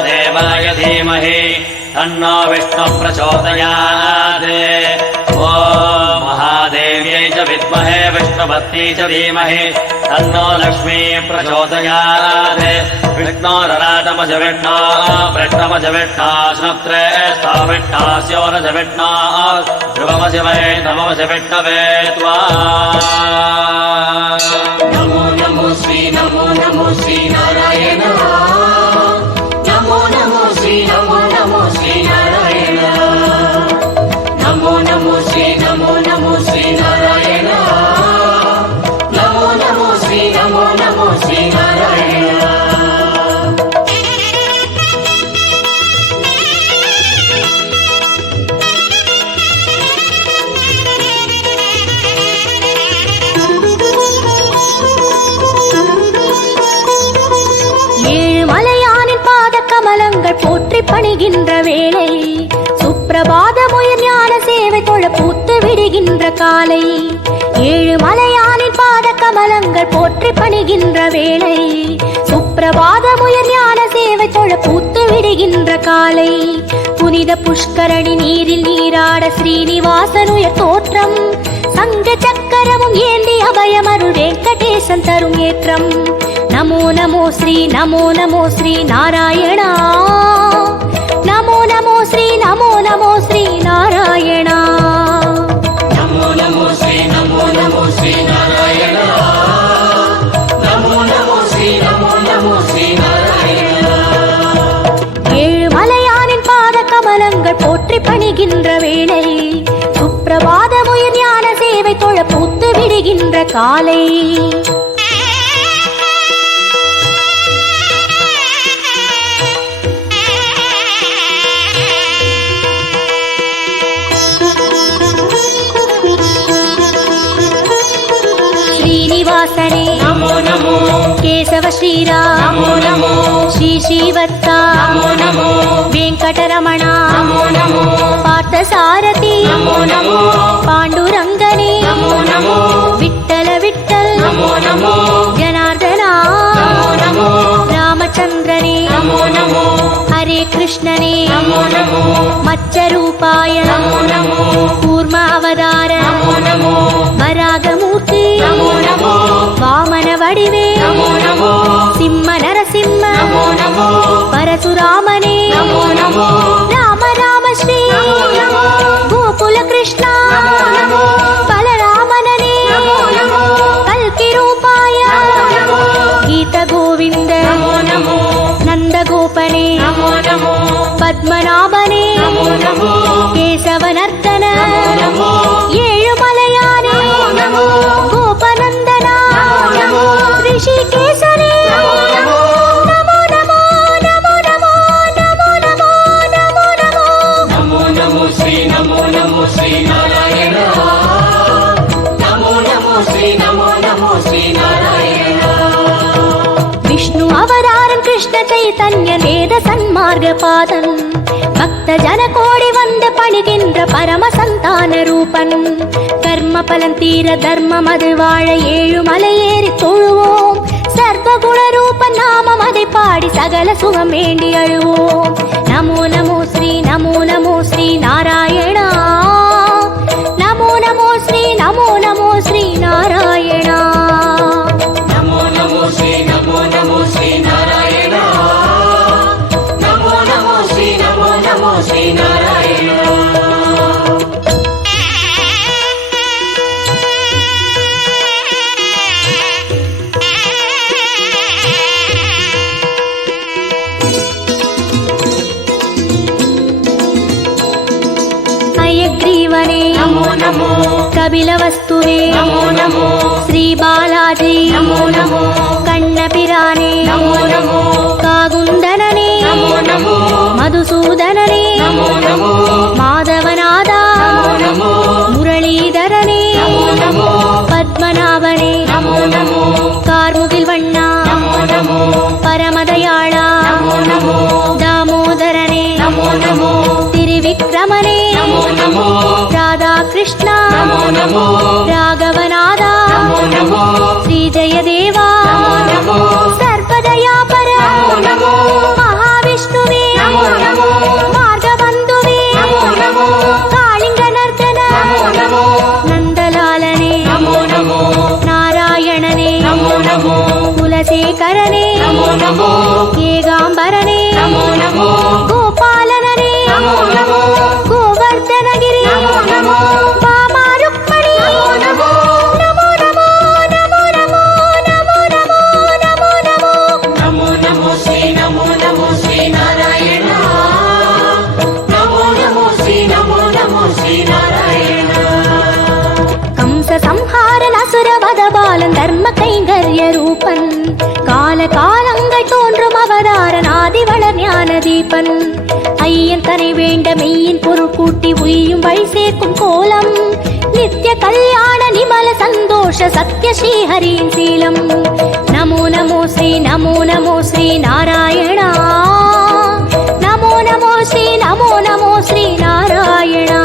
वासुदेवाय धीमहि तन्नो विष्णुः प्रचोदयात्। ॐ महादेव्यै च विद्महे विष्णुपत्न्यै च धीमहि तन्नो लक्ष्मी प्रचोदयात्। विष्णोरराटमज विष्णो वृष्णमज विष्णो स्नुत्रे स्थाविष्णास्योरज विष्णो ध्रुवमज वै नममज विष्णवे त्वा। नमो नमो श्री नारायण। नमो नमो श्री नारायण। नमो नमो श्री नारायण। नमो नमो श्री नारायण। போற்றி பணிகின்ற வேளை சுப்பிரபாதமுயர் ஞான சேவை தொழ பூத்து விடுகின்ற காலை ஏழு மலையானின் பாத கமலங்கள் போற்றி பணிகின்ற வேளை சுப்பிரபாதமுயர் ஞான சேவை தொழ பூத்து விடுகின்ற காலை புனித புஷ்கரணி நீரில் நீராட ஸ்ரீனிவாசனுயர் தோற்றம் சங்க சக்கரமும் ஏந்தி அபயமருள் வெங்கடேசன் தரும் ஏற்றம் நமோ நமோ ஸ்ரீ நாராயணா நமோ நமோ ஸ்ரீ நாராயணா நமோ நமோ ஸ்ரீ நாராயணா நமோ நமோ ஸ்ரீ நாராயணா। ஏழு மலையானின் பாத கமலங்கள் போற்றி பணிகின்ற வேளை சுப்பிரபாதமுயர் ஞான சேவை தொழ பூத்து விடுகின்ற காலை श्रीनिवासने नमो नमो केशव श्रीराम नमो नमो श्री श्रीवत्सा नमो नमो वेंकटरमणा नमो नमो पार्थसारथी नमो नमो पांडुरंगने नमो नमो विठ्ठल विठ्ठल नमो नमो जनार्दना नमो नमो रामचंद्रने नमो नमो हरे कृष्णने नमो नमो मत्स्यरूपाय नमो नमो कूर्म अवतार नमो नमो वरागमूर्ति नमो नमो वामन वडिवे नमो नमो सिंह नरसिंह नमो नमो परशुरामने नमो नमो राम राम श्री नमो गोकुल कृष्ण नमो बलरामनने नमो नमो कल्कि रूपाय नमो गीत गोविंद नमो नमो नंद गोपने नमो नमो पद्मनाभने नमो नमो केशवनर्दन नमो ஏழுமலையானே नमो கோபநந்தனா नमो ரிஷிகேசனே नमो நமோ நமோ நமோ நமோ நமோ நமோ நமோ நமோ नमो नमो श्री नारायण। नमो नमो श्री नारायण। विष्णु अवतारन कृष्ण चैतन्य वेद सन्मार्ग पादन भक्त जन कोडि वंद पणिगिன்ற परम संतान रूपन कर्म पलन तीर धर्म मது வாழ ஏழு மலையேறி தொழுவோம் சர்வ குண ரூப நாமம் அதை பாடி சகல சுகம் வேண்டி அழுவோம் நமோ நமோ ஸ்ரீ நாராயணா நமோ நமோ ஸ்ரீ நாராயணா नमो नमो श्री नारायण। नमो नमो श्री नारायण। हयग्रीवने नमो नमो कपिलवस्तुवे नमो नमो श्री बालाजी नमो नमो कण्णपिराने नमो नमो कागुन्दनने नमो नमो मधुसूदनने नमो नमो माधवनादा नमो नमो मुरलीधरने नमो नमो पद्मनाभने नमो नमो कार्मुगिल वण्णा नमो नमो परमदयाळा नमो नमो दामोदरने नमो नमो त्रिविक्रमने नमो नमो राधा कृष्ण नमो नमो राघवनादा नमो नमो श्रीजयदेवा नमो नमो सर्वदयापर नमो नमो महाविष्णुवे சோமேஸ்வரனே நமோ நமோ ஏகாம்பரனே நமோ நமோ கோபாலனே நமோ நமோ கோவர்தனகிரி நமோ நமோ பாமா ருக்மணி நமோ நமோ நமோ நமோ நமோ நமோ நமோ நமோ நமோ நமோ நமோ ஸ்ரீ நாராயண நமோ நமோ ஸ்ரீ நாராயண கம்ச சம்ஹாரன் அசுரவத பாலன் தர்ம கைங்கர்ய ரூபன் கால காலங்கள் தோன்றும் அவதாரன் ஆதிவளர் ஞான தீபன் ஐயன் தனை வேண்ட மெய்யின் பொருள் கூட்டி உய்யும் வழி சேர்க்கும் கோலம் நித்திய கல்யாண நிமல சந்தோஷ சத்ய ஸ்ரீஹரியின் சீலம் நமோ நமோ ஸ்ரீ நாராயணா நமோ நமோ ஸ்ரீ நாராயணா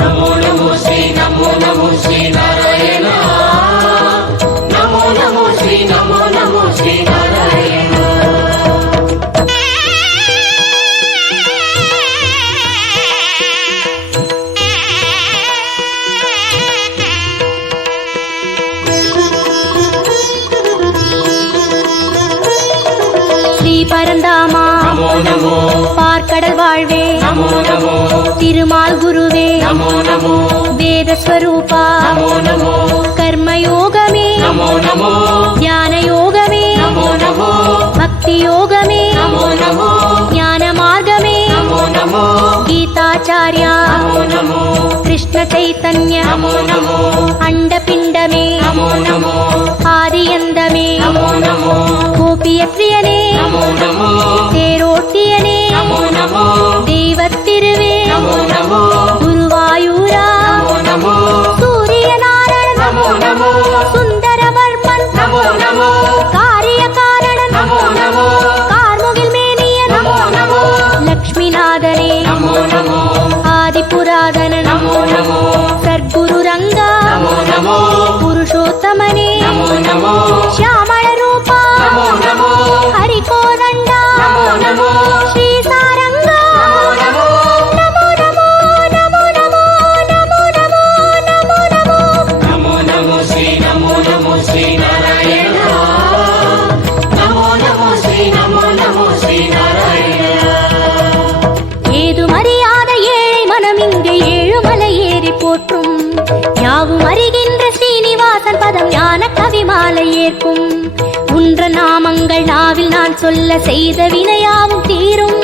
நமோ நமோ ஸ்ரீ நாராயண நமோ நமோ ஸ்ரீ நாராயண ஸ்ரீ பரந்தாமா நமோ நமோ பார்க்கடல் வாழ்வே நமோ நமோ திருமால் குருவே நமோ நமோ வேதஸ்வரூபா நமோ நமோ கர்மயோகமே நமோ நமோ ஞான யோகமே நமோ நமோ பக்தி யோகமே நமோ நமோ ஞான மார்க்கமே நமோ நமோ கீதாச்சார்யா நமோ நமோ கிருஷ்ண சைத்தன்ய நமோ நமோ அண்ட பிண்டமே நமோ நமோ ஆதியந்தமே நமோ நமோ கோபிய பிரியனே நமோ நமோ தேரோட்டியனே நமோ நமோ தெய்வத்திருவே நமோ நமோ குருவாயூரா நமோ நமோ சூரிய நாராயணன் நமோ நமோ சுந்தரவர்மன் நமோ நமோ காரிய காரணன் நமோ நமோ கார்முகில் மேனியன் நமோ நமோ லக்ஷ்மிநாதனே நமோ நமோ ஆதிபுராதனன் நமோ நமோ சர்க்குரு ரங்கா நமோ நமோ புருஷோத்தமனே நமோ நமோ ಶ್ಯಾಮಳ ರೂಪ நமோ நமோ ಹರಿಕೋದಂಡ நமோ நமோ ಶ್ರೀ ಸಾರಂಗ நமோ ನಮೋ ನಮೋ ನಮೋ ನಮೋ ನಮೋ ನಮೋ ನಮೋ ನಮೋ நமோ நமோ ஸ்ரீ நாராயண நமோ நமோ ஸ்ரீ நாராயண ஏதும் அறியாத ஏழை மனம் இங்கே ஏழுமலை ஏறி போற்றும் யாவும் அறிகின்ற ஸ்ரீனிவாசன் பதம் ஞான கவிமாலை ஏற்கும் உன்ற நாமங்கள் நாவில் நான் சொல்ல செய்த வினையாவும் தீரும்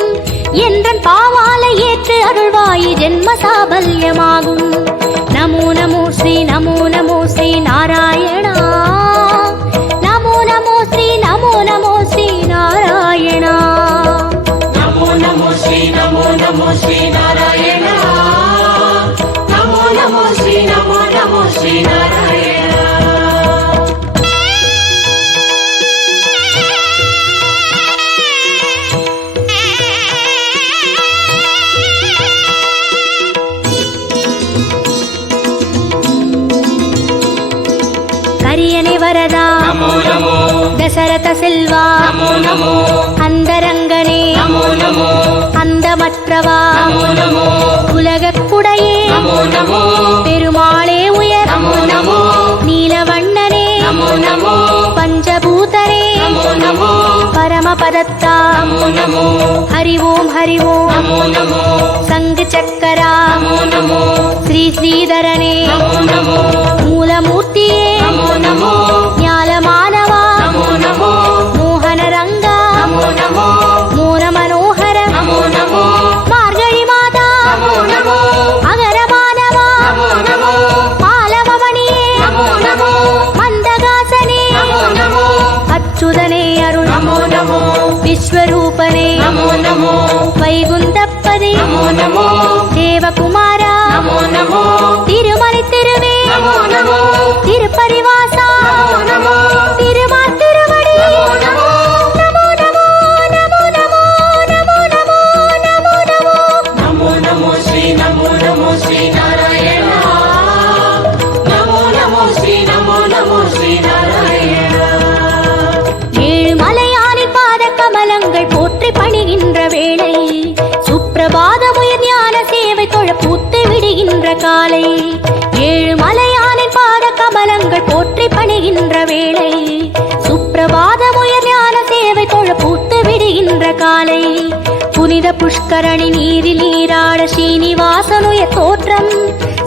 என்றன் பாவாலை ஏற்று அருள்வாயி ஜென்ம சாபல்யமாகும் நமோ நமோ ஸ்ரீ நாராயணா நமோ நமோ ஸ்ரீ நாராயணா நமோ நமோ ஸ்ரீ நாராயண நமோ நமோ ஸ்ரீ நாராயண கரியனை வரதா நமோ நமோ தசரத செல்வா நமோ நமோ அந்தரங்கனே நமோ நமோ அந்தமற்றவா நமோ நமோ உலகக்குடையே நமோ நமோ பெருமாளே உயர் நமோ நமோ நீலவண்ணனே நமோ நமோ பஞ்சபூதனே நமோ நமோ பரமபதத்தா நமோ நமோ ஹரி ஓம் நமோ நமோ சங்கு சக்கரா நமோ நமோ ஸ்ரீ ஸ்ரீதரனே நமோ நமோ மூலமூர்த்தியே நமோ நமோ ஞாலமானவா நமோ நமோ மோகன ரங்கா நமோ நமோ மோன மனோகர நமோ நமோ மார்கழி மாதா நமோ நமோ அகரமானவா நமோ நமோ மாலவமணியே நமோ நமோ மந்தகாசனே நமோ நமோ அச்சுதனே அருள் நமோ நமோ விஸ்வரூபனே நமோ நமோ வைகுந்தப்பதே நமோ நமோ தேவகுமாரா நமோ நமோ திருமலை திருவே நமோ நமோ திருப்பரிவாசா நமோ நமோ திருமால் திருவடி நமோ நமோ நமோ நமோ நமோ நமோ நமோ நமோ நமோ நமோ நமோ ஸ்ரீ நாராயண நமோ நமோ ஸ்ரீ நாராயண ஏழு மலையானின் பாத கமலங்கள் போற்றி பணிகின்ற வேளை சுப்பிரபாத உயர் ஞான சேவை தொழ பூத்து விடுகின்ற காலை ஏழு மலையானின் பாத கமலங்கள் போற்றி பணிகின்ற வேளை சுப்பிரபாத காலை புனித புஷ்கரணி நீரில் நீராட ஸ்ரீனிவாசனுய தோற்றம்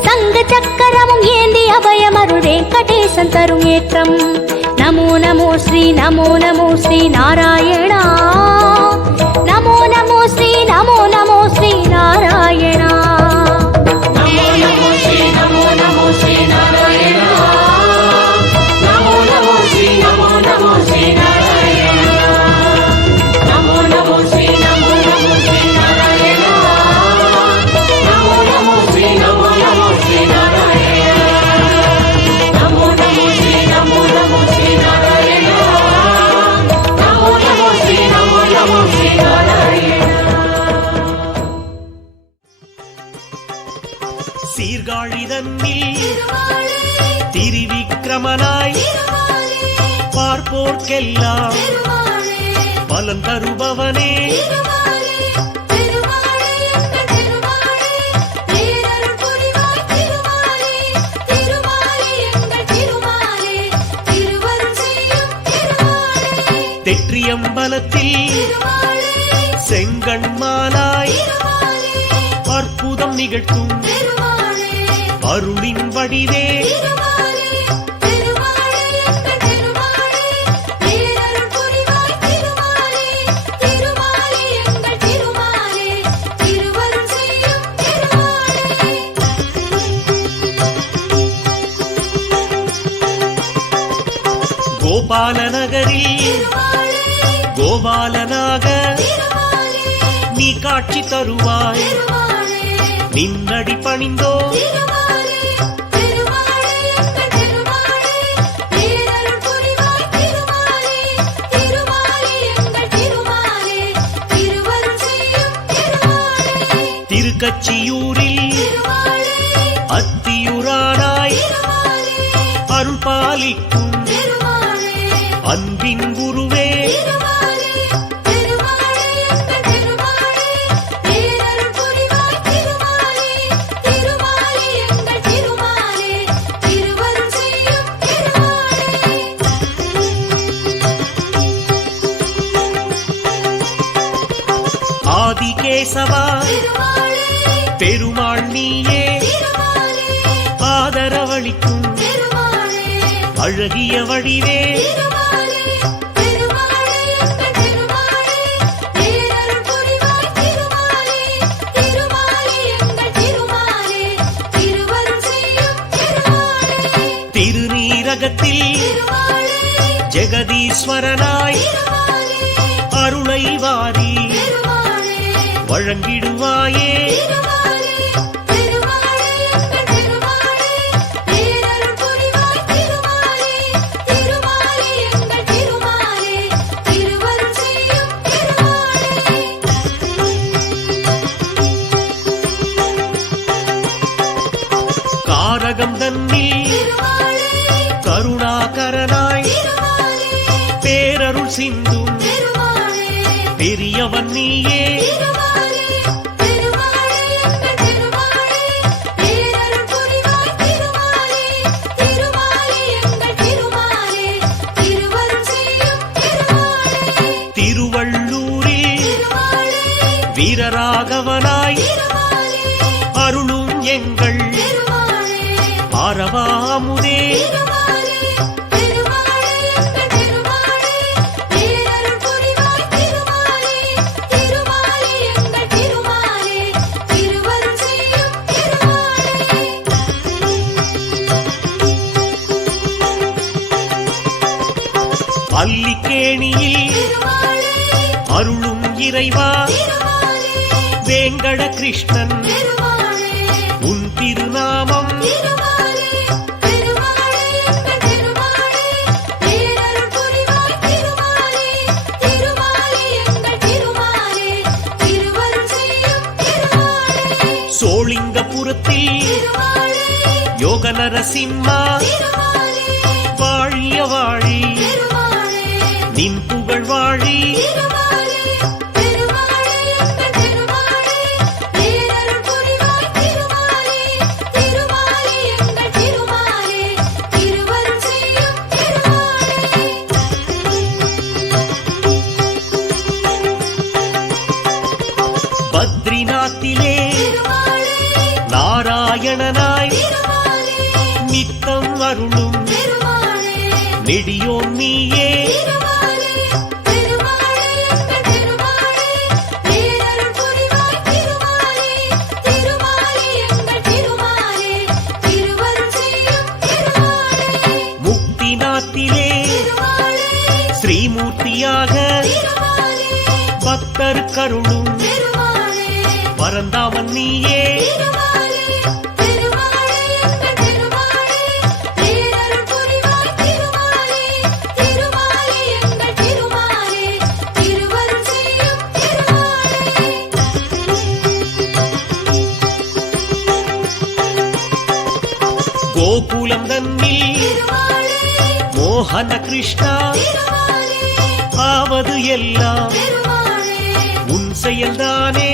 சங்கு சக்கரமும் ஏந்தி அபயமருள் வெங்கடேசன் தரும் ஏற்றம் நமோ நமோ ஸ்ரீ நமோ நமோ ஸ்ரீ நாராயணா நமோ நமோ ஸ்ரீ நமோ நமோ ஸ்ரீ நாராயணா நமோ நமோ ஸ்ரீ நமோ நமோ ஸ்ரீ நாராயணா நமோ நமோ ஸ்ரீ நமோ நமோ ஸ்ரீ நாராயணா நமோ நமோ ஸ்ரீ நமோ நமோ ஸ்ரீ நாராயணா நமோ நமோ ஸ்ரீ நமோ நமோ ஸ்ரீ நாராயணா நமோ நமோ ஸ்ரீ நமோ நமோ ஸ்ரீ நாராயணா நமோ நமோ ஸ்ரீ நமோ நமோ ஸ்ரீ நாராயணா. சீர்காழிதன்னில் திரிவிக்ரமனாய் பார்ப்போர்க்கெல்லாம் பலன் தருபவனே தெற்றியம்பலத்தில் செங்கண்மாலாய் அற்புதம் நிகழ்த்தும் அருளின் வடிவே கோபாலநகரில் கோபாலனாக நீ காட்சி தருவாய் நின்னடி பணிந்தோ திருக்கச்சியூரில் அத்தியுரானாய் அருள் பாலிக்கும் அன்பின் குருவே ஆதிகேசவா பெருமாள் நீயே ஆதரவளிக்கும் அழகிய வடிவே திருநீரகத்தில் ஜெகதீஸ்வரனாய் அருளை வாரி வழங்கிடுவாயே காரகம் தன்னில் கருணாகரனாய் பேரருள் சிந்தும் பெரியவன் நீயே திருவள்ளூரில் வீரராகவனாய் அருளும் எங்கள் ஆரவாமுதே அல்லிக்கேணியில் அருளும் இறைவா வேங்கட கிருஷ்ணன் உன் திருநாமம் சோளிங்கபுரத்தில் யோக நரசிம்மா வாழிய வாழி நின் புகழ் வாழி நெடியோன் நீயே முக்திநாத்திலே ஸ்ரீமூர்த்தியாக பக்தர் கருளும் பரந்தாமன் நீயே கோகுலம் தன்னில் மோகன கிருஷ்ணா ஆவது எல்லாம் உன் செயல்தானே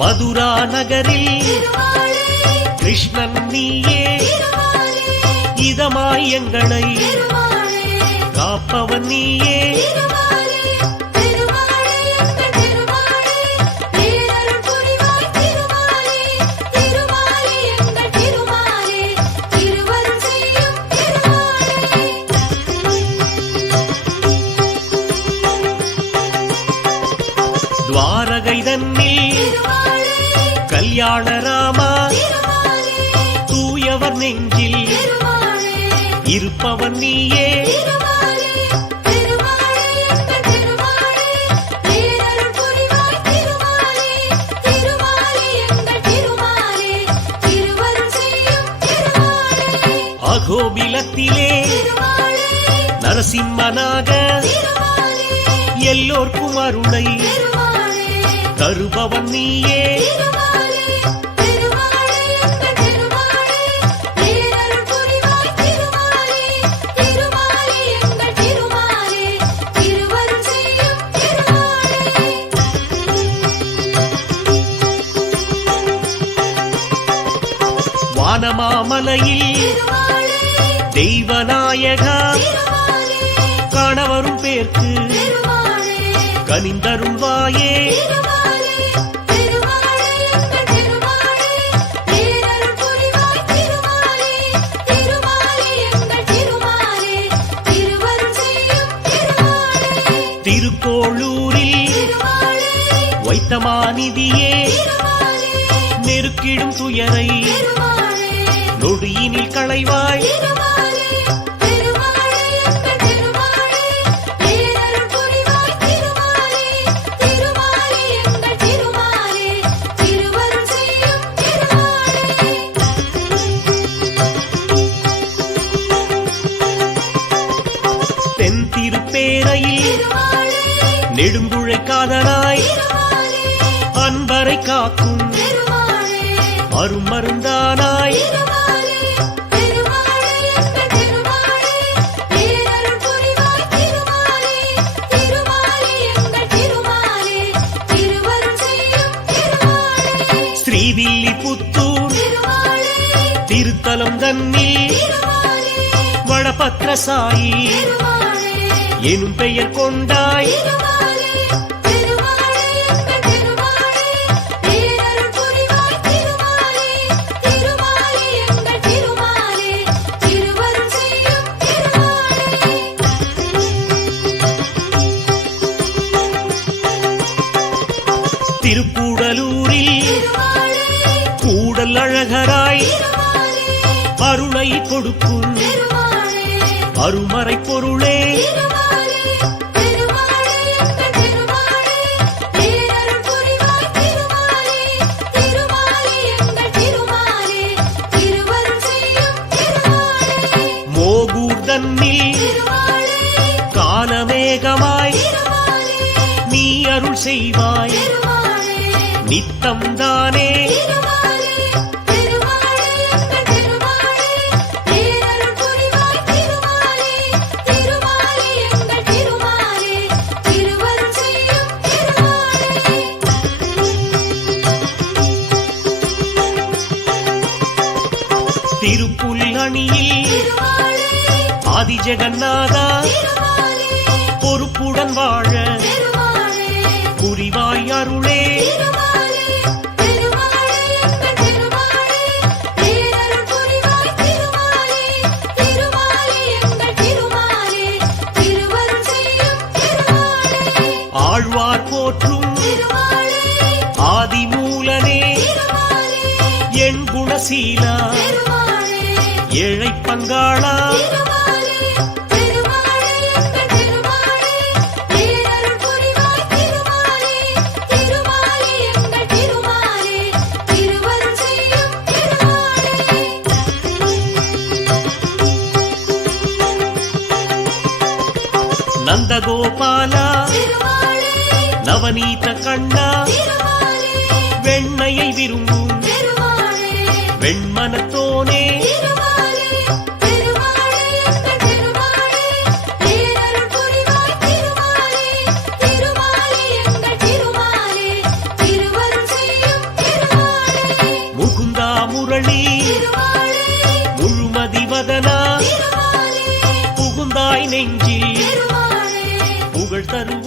மதுரா நகரில் கிருஷ்ணன் நீயே இதமாய் எங்களை காப்பவன் நீயே துவாரகை தன்னில் கல்யாண ராமா தூயவர் நெஞ்சில் இருப்பவன் நீயே அகோபிலத்திலே நரசிம்மனாக எல்லோர்க்கும் அருளை தருபவன் நீயே வானமாமலையில் தெய்வநாயகா காணவரும் பேர்க்கு கனிந்தருள்வாயே திருக்கோளூரில் வைத்தமாநிதியே நெருக்கிடும் துயரை நொடியினில் களைவாய் தென் திருப்பேரையில் நெடுங்குழைக்காதனாய் அன்பரை காக்கும் அருமருந்தானாய் ஸ்ரீவில்லிபுத்தூர் திருத்தலம் தன்னில் வடபத்ரசாயி எனும் பெயர் கொண்டாய் திருக்கூடலூரில் கூடல் அழகராய் அருளை கொடுக்கும் அருமறை பொருளே மோகூர் தன்னில் காலமேகமாய் நீ அருள் செய்வாய் நித்தம் தானே திருப்புல்லணியில் ஆதிஜகநாதா பொறுப்புடன் வாழ திருமாலே புரிவாய் அருளே திருமாலே திருமாலே எங்கள் திருமாலே பேரருள் புரிவாய் திருமாலே திருமாலே எங்கள் திருமாலே திருவருள் செய்யும் திருமாலே ஆழ்வார் போற்றும் திருமாலே ஆதிமூலனே திருமாலே என் குணசீலா திருமாலே ஏழை பங்காளா திருமாலே திருமாலே எங்கள் திருமாலே பேரருள் புரிவாய் திருமாலே திருமாலே எங்கள் திருமாலே திருவருள் செய்யும் திருமாலே நந்தகோபாலா திருமாலே நவநீத கண்ணா திருமாலே வெண்ணையை விரும்பும் திருமாலே வெண்மனத்தோனே திருமாலே திருமாலே எங்கள் திருமாலே பேரருள் புரிவாய் திருமாலே திருமாலே எங்கள் திருமாலே திருவருள் செய்யும் திருமாலே முகுந்தா முரளி திருமாலே முழுமதி வதனா திருமாலே புகுந்தாய் நெஞ்சில் திருமாலே புகழ் தருவாய்